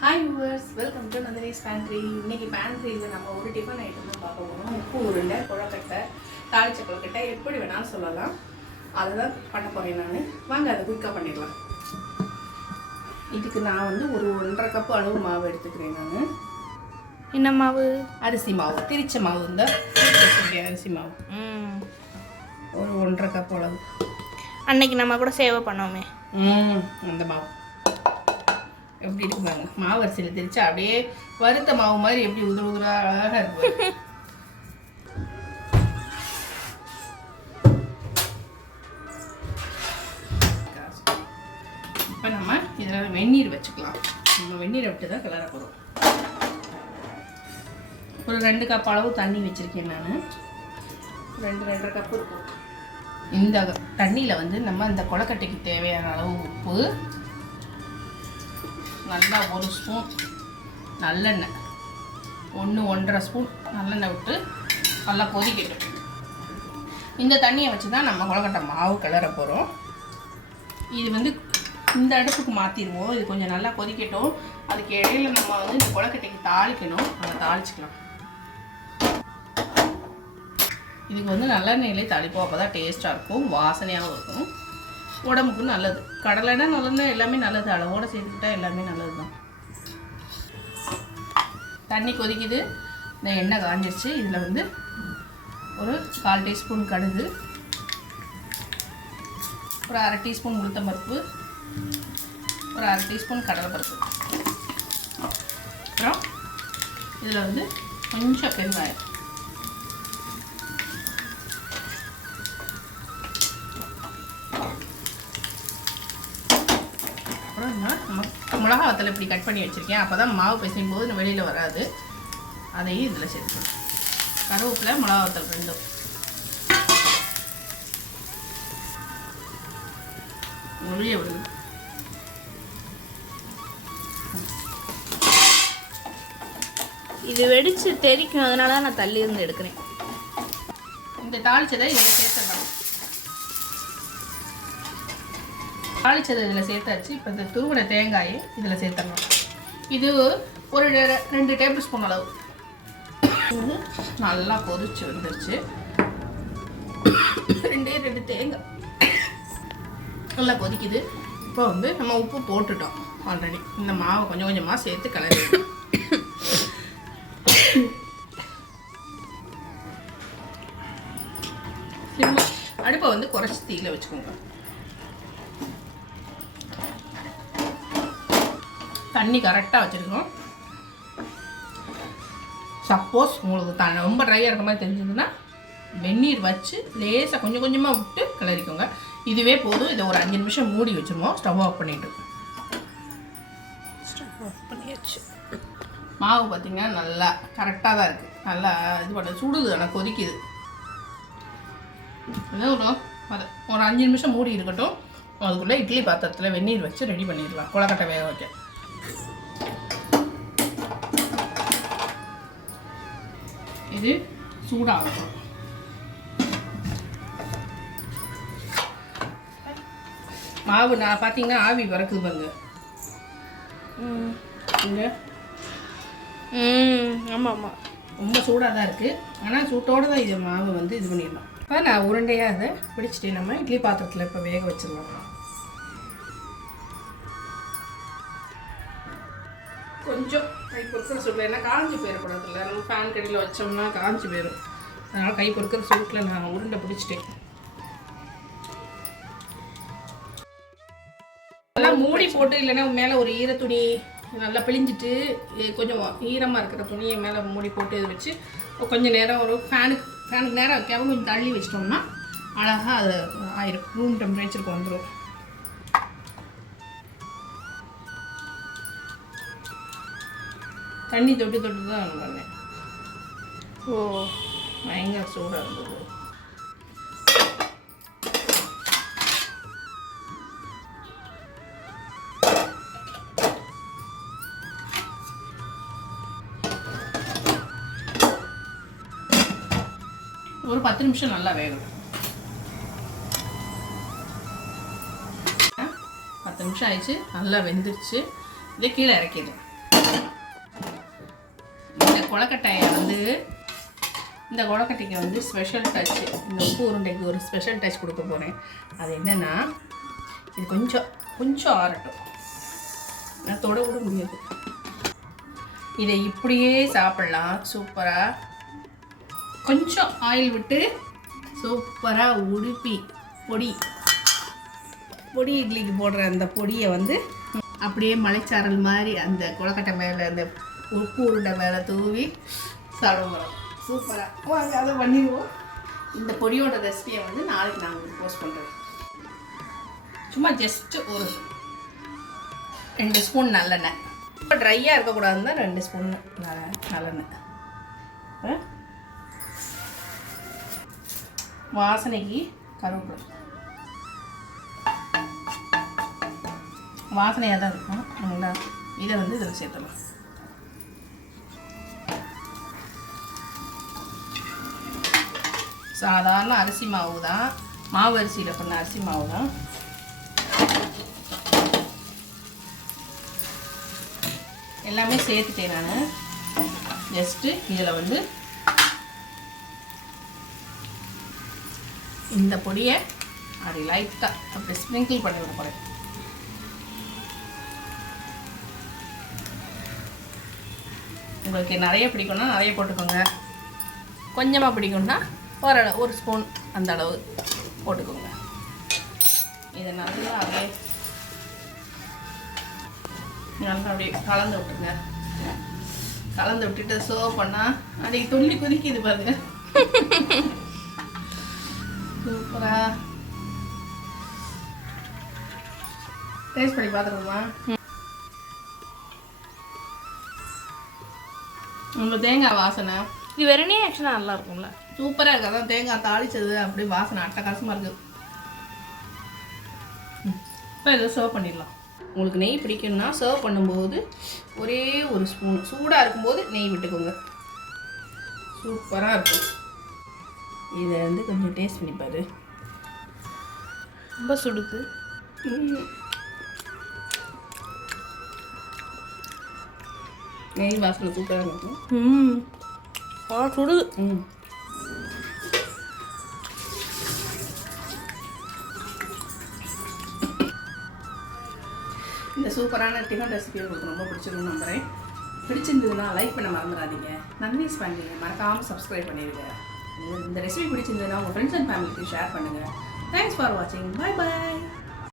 Hi viewers welcome to Nandini's pantry இன்னைக்கு பேண்ட்ரியில் நம்ம ஒரு டிஃபன் ஐட்டம் தான் பார்க்க போகிறோம் உப்பு உருண்டை குழக்கட்டை தாளிச்ச குழக்கட்டை எப்படி வேணாலும் சொல்லலாம். அதை தான் பண்ண போகிறேன் நான். வாங்க அதை குயிக்காக பண்ணிடலாம். இதுக்கு நான் வந்து ஒரு ஒன்றரை கப்பு அளவு மாவு எடுத்துக்கிறேன் நான். என்ன மாவு? அரிசி மாவு. திரிச்ச மாவு இந்த அரிசி மாவு. ம். ஒரு ஒன்றரை கப் அளவு. அன்னைக்கு நம்ம கூட சேவை பண்ணோமே. ம் அந்த மாவு. எப்படி இருக்கு பாருங்க மாவு அரிசியில் திரிச்சா அப்படியே வறுத்த மாவு மாதிரி எப்படி உதிர உதிரா அழகாக இருக்கு. இப்போ நம்ம இதில் வெந்நீர் வச்சுக்கலாம். நம்ம வெந்நீரை விட்டு தான் கிளற போகிறோம் ஒரு ரெண்டு கப் அளவு தண்ணி வச்சுருக்கேன் நான். ரெண்டு ரெண்டரை கப் இருக்கும் இந்த தண்ணியில் வந்து நம்ம அந்த கொழக்கட்டைக்கு தேவையான அளவு உப்பு நல்லா ஒரு ஸ்பூன் நல்லெண்ணெய். ஒன்று ஒன்றரை ஸ்பூன் நல்லெண்ணெய் விட்டு நல்லா கொதிக்கட்டும். இந்த தண்ணியை வச்சு தான் நம்ம கொழக்கட்டை மாவு கிளற போகிறோம் இது வந்து இந்த அடுப்புக்கு மாற்றிடுவோம் இது கொஞ்சம் நல்லா கொதிக்கட்டும். அதுக்கு இடையில நம்ம வந்து இந்த கொழக்கட்டைக்கு தாளிக்கணும். அதை தாளிச்சிக்கலாம். இதுக்கு வந்து நல்லெண்ணெயிலே தாளிப்போம். அப்போ தான் டேஸ்ட்டாக இருக்கும். வாசனையாகவும் இருக்கும். உடம்புக்கும் நல்லது. கடலைனா நல்லதுன்னா எல்லாமே நல்லது. அளவோடு சேர்த்துக்கிட்டா எல்லாமே நல்லது தான் தண்ணி கொதிக்குது. இந்த எண்ணெய் காஞ்சிருச்சு. இதில் வந்து ஒரு கால் டீஸ்பூன் கடுகு ஒரு அரை டீஸ்பூன் உளுத்தம் பருப்பு ஒரு அரை டீஸ்பூன் கடலைப்பருப்பு. அப்புறம் இதில் வந்து கொஞ்சம் பெருங்காயம். மிளகா வத்தலை இப்படி கட் பண்ணி வச்சுருக்கேன். அப்போ தான் மாவு பிசையும் போது வெளியில் வராது. அதையும் இதில் சேர்த்துக்கணும் கருவேப்பிலை மிளகா வத்தல் ரெண்டும். ஒளிய விடுது இது வெடிச்சு தெரிக்கும் அதனால தான் நான் தள்ளி இருந்து எடுக்கிறேன். இந்த தாளிச்சதை இதில் சேர்த்துடலாம் தாளிச்சதை இதில் சேர்த்தாச்சு. இப்போ இந்த துருவின தேங்காயை இதில் சேர்த்துடலாம். இது ஒரு ரெண்டு டேபிள் ஸ்பூன் அளவு. நல்லா கொதிச்சு வந்துருச்சு. ரெண்டே ரெண்டு தேங்காய். நல்லா கொதிக்குது. இப்போ வந்து நம்ம உப்பு போட்டுட்டோம் ஆல்ரெடி இந்த மாவை கொஞ்சம் கொஞ்சமாக சேர்த்து கலரி. அடுப்பை வந்து குறைச்சி தீயில வச்சுக்கோங்க. தண்ணி கரெக்டாக வச்சுருக்கோம் சப்போஸ் உங்களுக்கு த ரொம்ப ட்ரையாக இருக்க மாதிரி தெரிஞ்சதுன்னா வெந்நீர் வச்சு லேசாக கொஞ்சம் கொஞ்சமாக விட்டு கிளறிக்கோங்க. இதுவே போதும். இதை ஒரு அஞ்சு நிமிஷம் மூடி வச்சுருவோம். ஸ்டவ் ஆஃப் பண்ணிட்டு. பண்ணியாச்சு. மாவு பார்த்திங்கன்னா நல்லா கரெக்டாக தான் இருக்குது நல்லா இது பண்ண சுடுது. ஆனால் கொதிக்குது. ஒரு ஒரு அஞ்சு நிமிஷம் மூடி இருக்கட்டும். அதுக்குள்ளே இட்லி பாத்திரத்தில் வெந்நீர் வச்சு ரெடி பண்ணிடலாம். கொலக்கட்டை வேக வைக்க. இது சூடாகட்டும் மாவு நான் பார்த்தீங்கன்னா ஆவி பறக்குது பாருங்க இங்கே ஆமாம் ஆமாம் ரொம்ப சூடாக தான் இருக்குது ஆனால் சூட்டோடு தான் இது மாவு வந்து இது பண்ணிடலாம் இப்போ நான் உருண்டையாக அதை பிடிச்சிட்டு நம்ம இட்லி பாத்திரத்தில் இப்போ வேக வச்சிடலாம் கொஞ்சம் கை பொறுக்கிற சூட்டில் ஏன்னா காஞ்சி போயிடக்கூடாதுல்ல நம்ம ஃபேன் கடையில் வச்சோம்னா காஞ்சி போயிடும் அதனால் கை பொறுக்கிற சூட்டில் நான் உருண்டை பிடிச்சிட்டேன். நல்லா மூடி போட்டு இல்லைன்னா மேலே ஒரு ஈரத்துணி நல்லா பிழிஞ்சிட்டு கொஞ்சம் ஈரமாக இருக்கிற துணியை மேலே மூடி போட்டு இது வச்சு கொஞ்சம் நேரம் ஒரு ஃபேனுக்கு ஃபேனுக்கு நேரம் வைக்காம கொஞ்சம் தள்ளி வச்சிட்டோம்னா அழகாக அது ஆயிரும். ரூம் டெம்பரேச்சருக்கு வந்துடும் தண்ணி தொட்டு தொட்டு தான் நான் பண்ணேன். ஓ. பயங்கர சூடாக இருந்தது. ஒரு பத்து நிமிஷம் நல்லா வேகும் பத்து நிமிஷம் ஆயிடுச்சு நல்லா வெந்துருச்சு. இதை கீழே இறக்கிடுறேன். கொலக்கட்டையை வந்து இந்த கொலக்கட்டைக்கு வந்து ஸ்பெஷல் டச் இந்த உப்பு உருண்டைக்கு ஒரு ஸ்பெஷல் டச் கொடுக்க போகிறேன் அது என்னென்னா இது கொஞ்சம் கொஞ்சம் ஆறட்டும். நான் தொட விட முடியாது. இதை இப்படியே சாப்பிட்லாம். சூப்பராக கொஞ்சம் ஆயில் விட்டு சூப்பராக உடுப்பி பொடி பொடி இட்லிக்கு போடுற அந்த பொடியை வந்து அப்படியே மலைச்சாரல் மாதிரி அந்த கொழக்கட்டை மேலே அந்த உப்பு உருண்டை மேலே தூவி சாப்பிடுவோம் சூப்பராக வாங்க அதை பண்ணிடுவோம். இந்த பொடியோட ரெசிபியை வந்து நாளைக்கு நாங்கள் போஸ்ட் பண்ணுறோம் சும்மா ஜஸ்ட் ஒரு ரெண்டு ஸ்பூன் நல்லெண்ணெய். ரொம்ப ட்ரையாக இருக்கக்கூடாதுன்னு தான் ரெண்டு ஸ்பூன் நல்ல நல்லெண்ணெய். ஆ? வாசனைக்கு கருவேப்பிலை. வாசனையாக தான் இருக்கும். நல்லா இதை வந்து இதில் சேர்த்துலாம் சாதாரண அரிசி மாவு தான் மாவு அரிசியில் பண்ண அரிசி மாவு தான் எல்லாமே சேர்த்துட்டேன் நான். ஜஸ்ட்டு இதில் வந்து இந்த பொடியை அப்படி லைட்டாக அப்படி ஸ்ப்ரிங்கிள் பண்ணி விட போகிறேன் உங்களுக்கு நிறைய பிடிக்கும்னா நிறைய போட்டுக்கோங்க. கொஞ்சமாக பிடிக்கும்னா ஒரு ஒரு ஸ்பூன் அந்த அளவு போட்டுக்கோங்க. இதை நல்லா அப்படியே நல்லா அப்படியே கலந்து விட்டுருங்க. கலந்து விட்டுட்டு சோ பண்ணால் அப்படியே துள்ளி குதிக்குது பாருங்க. சூப்பரா. டேஸ்ட் பண்ணி பார்த்துருவோமா நம்ம தேங்காய் வாசனை. இது வெறும் ஆக்சுவலாக நல்லா இருக்கும்ல. சூப்பராக இருக்கு. அதான் தேங்காய் தாளிச்சது அப்படியே வாசனை அட்டகாசமாக இருக்குது இப்போ இதை சர்வ் பண்ணிடலாம். உங்களுக்கு நெய் பிடிக்கும்னா சர்வ் பண்ணும்போது ஒரே ஒரு ஸ்பூன் சூடாக இருக்கும்போது நெய் விட்டுக்கோங்க. சூப்பராக இருக்கும். இதை வந்து கொஞ்சம் டேஸ்ட் பண்ணி பாரு. ரொம்ப சுடுது. நெய் வாசனை சூப்பராக இருக்கும். ம். சுடுது. ம். இந்த சூப்பரான டிஃபன் ரெசிபி உங்களுக்கு ரொம்ப பிடிச்சிருக்கும்னு நம்புகிறேன் பிடிச்சிருந்ததுன்னா லைக் பண்ண மறந்துடாதீங்க. நன்றி பண்ணுங்க. மறக்காமல் சப்ஸ்கிரைப் பண்ணிடுங்க. இந்த- ரெசிபி பிடிச்சிருந்ததுன்னா உங்கள் ஃப்ரெண்ட்ஸ் அண்ட் ஃபேமிலிக்கு ஷேர் பண்ணுங்கள் தேங்க்ஸ் ஃபார் வாட்சிங் பை பாய்